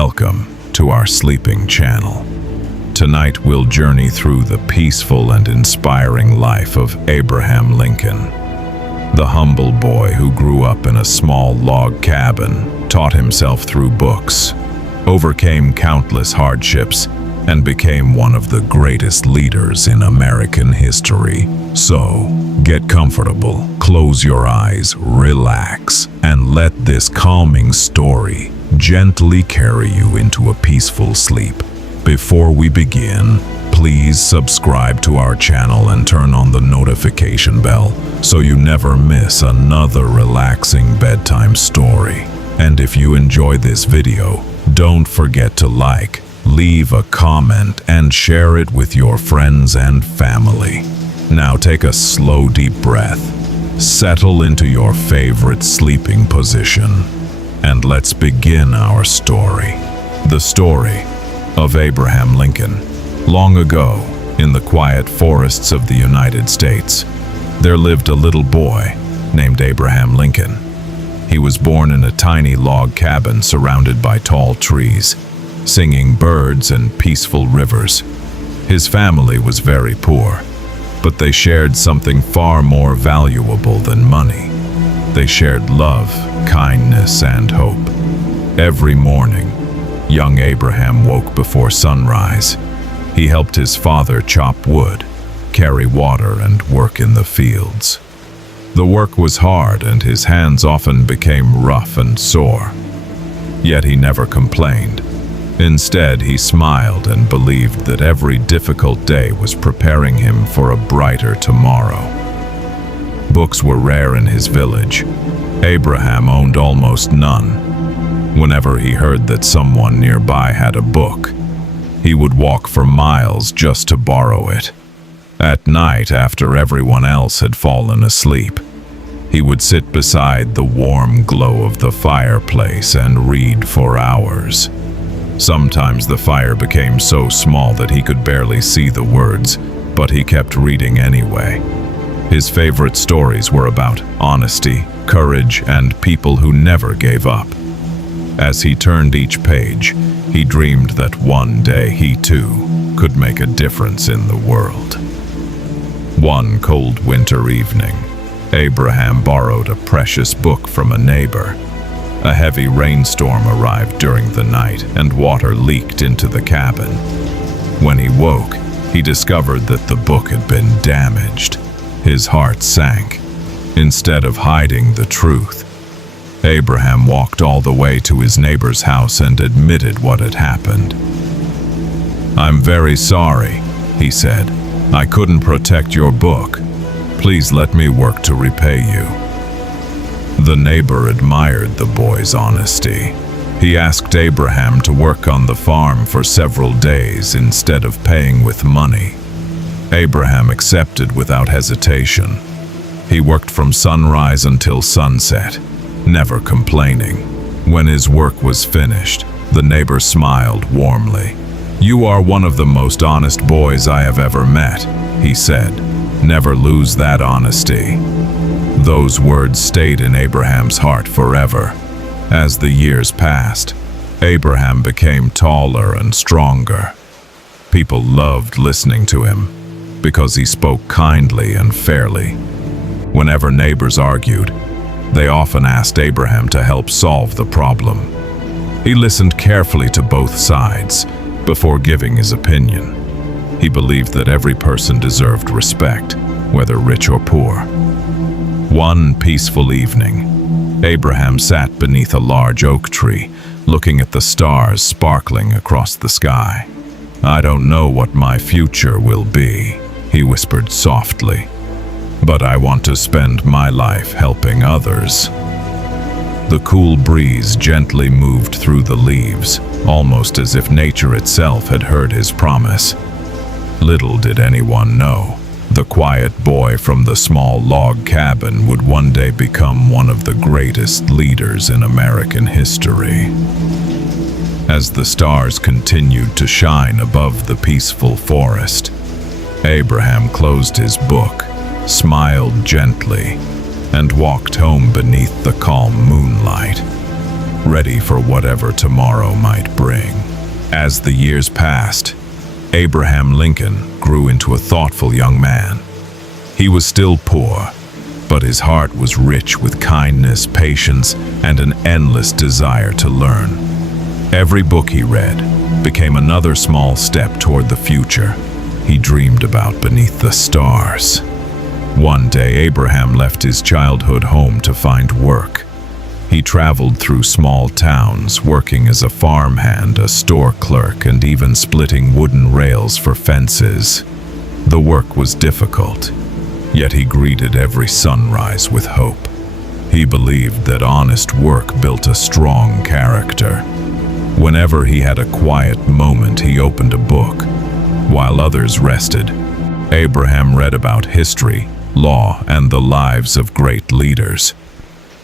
Welcome to our sleeping channel. Tonight we'll journey through the peaceful and inspiring life of Abraham Lincoln. The humble boy who grew up in a small log cabin, taught himself through books, overcame countless hardships, and became one of the greatest leaders in American history. So, get comfortable, close your eyes, relax, and let this calming story gently carry you into a peaceful sleep. Before we begin, please subscribe to our channel and turn on the notification bell so you never miss another relaxing bedtime story. And if you enjoy this video, don't forget to like, leave a comment, and share it with your friends and family. Now take a slow, deep breath, settle into your favorite sleeping position, and let's begin our story. The story of Abraham Lincoln. Long ago, in the quiet forests of the United States, there lived a little boy named Abraham Lincoln. He was born in a tiny log cabin surrounded by tall trees, singing birds and peaceful rivers. His family was very poor, but they shared something far more valuable than money. They shared love, kindness, and hope. Every morning, young Abraham woke before sunrise. He helped his father chop wood, carry water, and work in the fields. The work was hard, and his hands often became rough and sore. Yet he never complained. Instead, he smiled and believed that every difficult day was preparing him for a brighter tomorrow. Books were rare in his village. Abraham owned almost none. Whenever he heard that someone nearby had a book, he would walk for miles just to borrow it. At night, after everyone else had fallen asleep, he would sit beside the warm glow of the fireplace and read for hours. Sometimes the fire became so small that he could barely see the words, but he kept reading anyway. His favorite stories were about honesty, courage, and people who never gave up. As he turned each page, he dreamed that one day he too could make a difference in the world. One cold winter evening, Abraham borrowed a precious book from a neighbor. A heavy rainstorm arrived during the night, and water leaked into the cabin. When he woke, he discovered that the book had been damaged. His heart sank. Instead of hiding the truth, Abraham walked all the way to his neighbor's house and admitted what had happened. "I'm very sorry," he said. "I couldn't protect your book. Please let me work to repay you." The neighbor admired the boy's honesty. He asked Abraham to work on the farm for several days instead of paying with money. Abraham accepted without hesitation. He worked from sunrise until sunset, never complaining. When his work was finished, the neighbor smiled warmly. "You are one of the most honest boys I have ever met," he said. "Never lose that honesty." Those words stayed in Abraham's heart forever. As the years passed, Abraham became taller and stronger. People loved listening to him because he spoke kindly and fairly. Whenever neighbors argued, they often asked Abraham to help solve the problem. He listened carefully to both sides before giving his opinion. He believed that every person deserved respect, whether rich or poor. One peaceful evening, Abraham sat beneath a large oak tree, looking at the stars sparkling across the sky. "I don't know what my future will be," he whispered softly, "but I want to spend my life helping others." The cool breeze gently moved through the leaves, almost as if nature itself had heard his promise. Little did anyone know, the quiet boy from the small log cabin would one day become one of the greatest leaders in American history. As the stars continued to shine above the peaceful forest, Abraham closed his book, smiled gently, and walked home beneath the calm moonlight. ready for whatever tomorrow might bring. As the years passed, Abraham Lincoln grew into a thoughtful young man. He was still poor, but his heart was rich with kindness, patience, and an endless desire to learn. Every book he read became another small step toward the future he dreamed about beneath the stars. One day, Abraham left his childhood home to find work. He traveled through small towns, working as a farmhand, a store clerk, and even splitting wooden rails for fences. The work was difficult, yet he greeted every sunrise with hope. He believed that honest work built a strong character. Whenever he had a quiet moment, he opened a book. While others rested, Abraham read about history, law, and the lives of great leaders.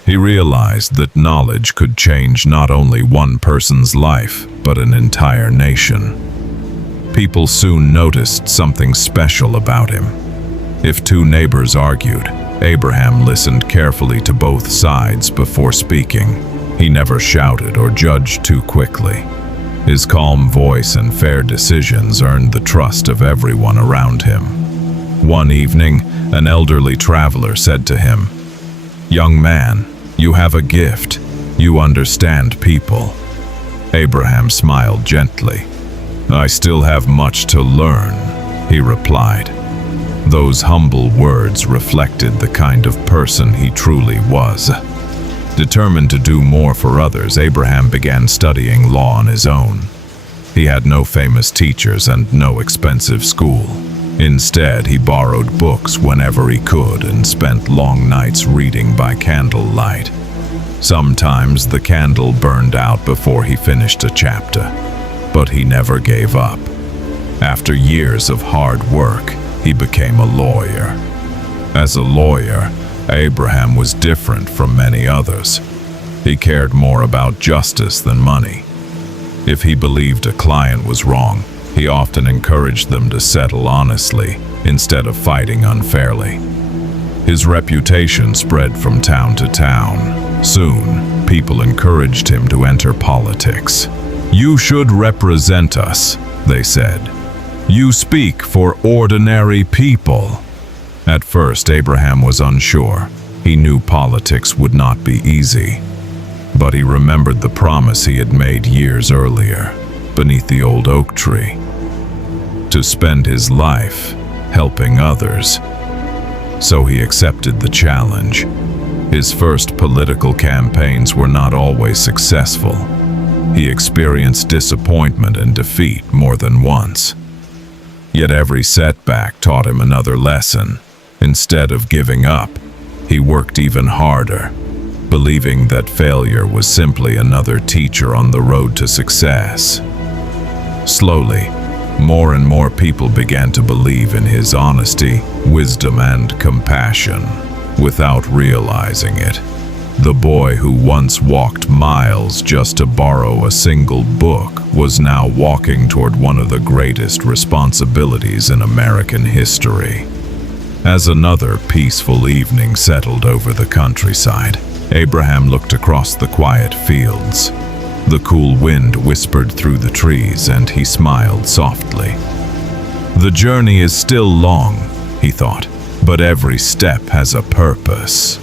He realized that knowledge could change not only one person's life, but an entire nation. People soon noticed something special about him. If two neighbors argued, Abraham listened carefully to both sides before speaking. He never shouted or judged too quickly. His calm voice and fair decisions earned the trust of everyone around him. One evening, an elderly traveler said to him, "Young man, you have a gift. You understand people." Abraham smiled gently. "I still have much to learn," he replied. Those humble words reflected the kind of person he truly was. Determined to do more for others, Abraham began studying law on his own. He had no famous teachers and no expensive school. Instead, he borrowed books whenever he could and spent long nights reading by candlelight. Sometimes the candle burned out before he finished a chapter, but he never gave up. After years of hard work, he became a lawyer. As a lawyer, Abraham was different from many others. He cared more about justice than money. If he believed a client was wrong, he often encouraged them to settle honestly instead of fighting unfairly. His reputation spread from town to town. Soon, people encouraged him to enter politics. "You should represent us," they said. "You speak for ordinary people." At first, Abraham was unsure. He knew politics would not be easy. But he remembered the promise he had made years earlier, beneath the old oak tree, to spend his life helping others. So he accepted the challenge. His first political campaigns were not always successful. He experienced disappointment and defeat more than once. Yet every setback taught him another lesson. Instead of giving up, he worked even harder, believing that failure was simply another teacher on the road to success. Slowly, more and more people began to believe in his honesty, wisdom, and compassion. Without realizing it, the boy who once walked miles just to borrow a single book was now walking toward one of the greatest responsibilities in American history. As another peaceful evening settled over the countryside, Abraham looked across the quiet fields. The cool wind whispered through the trees, and he smiled softly. The journey is still long, he thought, but every step has a purpose.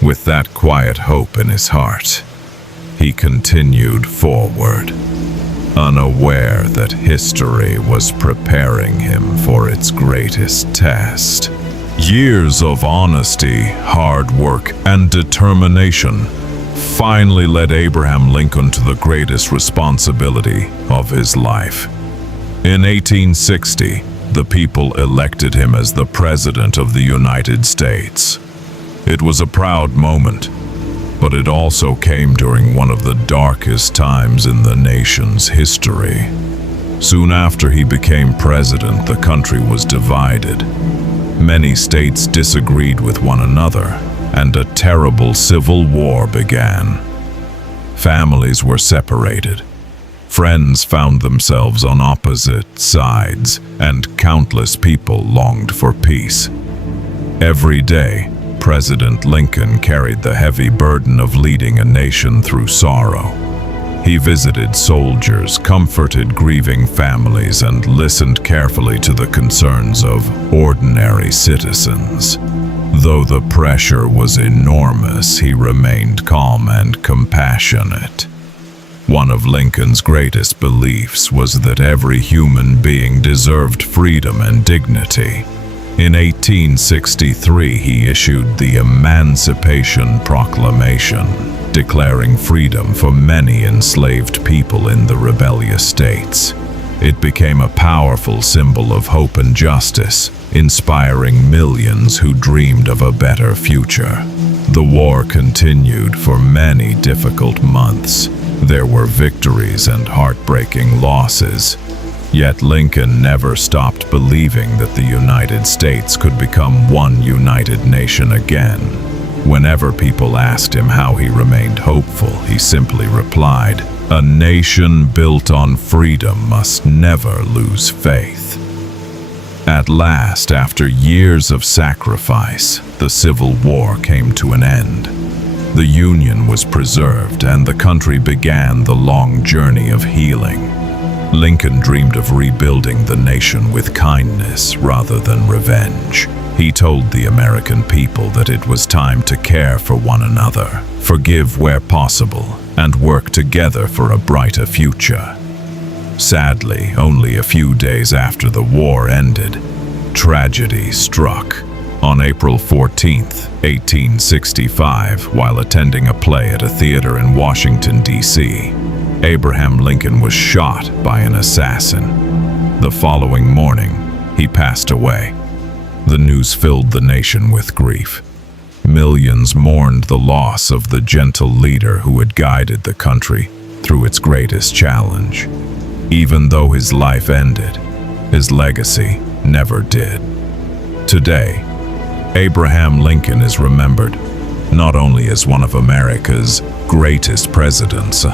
With that quiet hope in his heart, he continued forward, unaware that history was preparing him for its greatest test. Years of honesty, hard work, and determination finally led Abraham Lincoln to the greatest responsibility of his life. In 1860, the people elected him as the President of the United States. It was a proud moment, but it also came during one of the darkest times in the nation's history. Soon after he became president, the country was divided. Many states disagreed with one another, and a terrible civil war began. Families were separated. Friends found themselves on opposite sides, and countless people longed for peace. Every day, President Lincoln carried the heavy burden of leading a nation through sorrow. He visited soldiers, comforted grieving families, and listened carefully to the concerns of ordinary citizens. Though the pressure was enormous, he remained calm and compassionate. One of Lincoln's greatest beliefs was that every human being deserved freedom and dignity. In 1863, he issued the Emancipation Proclamation, declaring freedom for many enslaved people in the rebellious states. It became a powerful symbol of hope and justice, inspiring millions who dreamed of a better future. The war continued for many difficult months. There were victories and heartbreaking losses. Yet Lincoln never stopped believing that the United States could become one united nation again. Whenever people asked him how he remained hopeful, he simply replied, "A nation built on freedom must never lose faith." At last, after years of sacrifice, the Civil War came to an end. The Union was preserved, and the country began the long journey of healing. Lincoln dreamed of rebuilding the nation with kindness rather than revenge. He told the American people that it was time to care for one another, forgive where possible, and work together for a brighter future. Sadly, only a few days after the war ended, tragedy struck. On April 14, 1865, while attending a play at a theater in Washington, D.C., Abraham Lincoln was shot by an assassin. The following morning, he passed away. The news filled the nation with grief. Millions mourned the loss of the gentle leader who had guided the country through its greatest challenge. Even though his life ended, his legacy never did. Today, Abraham Lincoln is remembered not only as one of America's greatest presidents,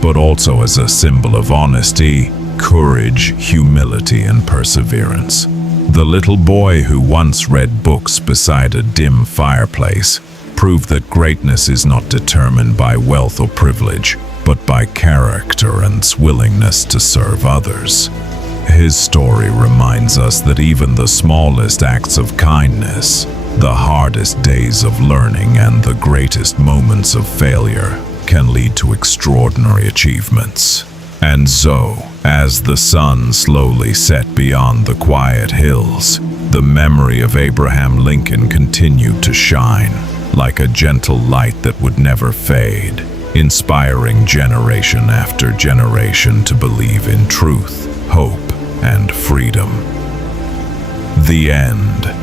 but also as a symbol of honesty, courage, humility, and perseverance. The little boy who once read books beside a dim fireplace proved that greatness is not determined by wealth or privilege, but by character and willingness to serve others. His story reminds us that even the smallest acts of kindness, the hardest days of learning, and the greatest moments of failure can lead to extraordinary achievements. And so, as the sun slowly set beyond the quiet hills, the memory of Abraham Lincoln continued to shine, like a gentle light that would never fade, inspiring generation after generation to believe in truth, hope, and freedom. The end.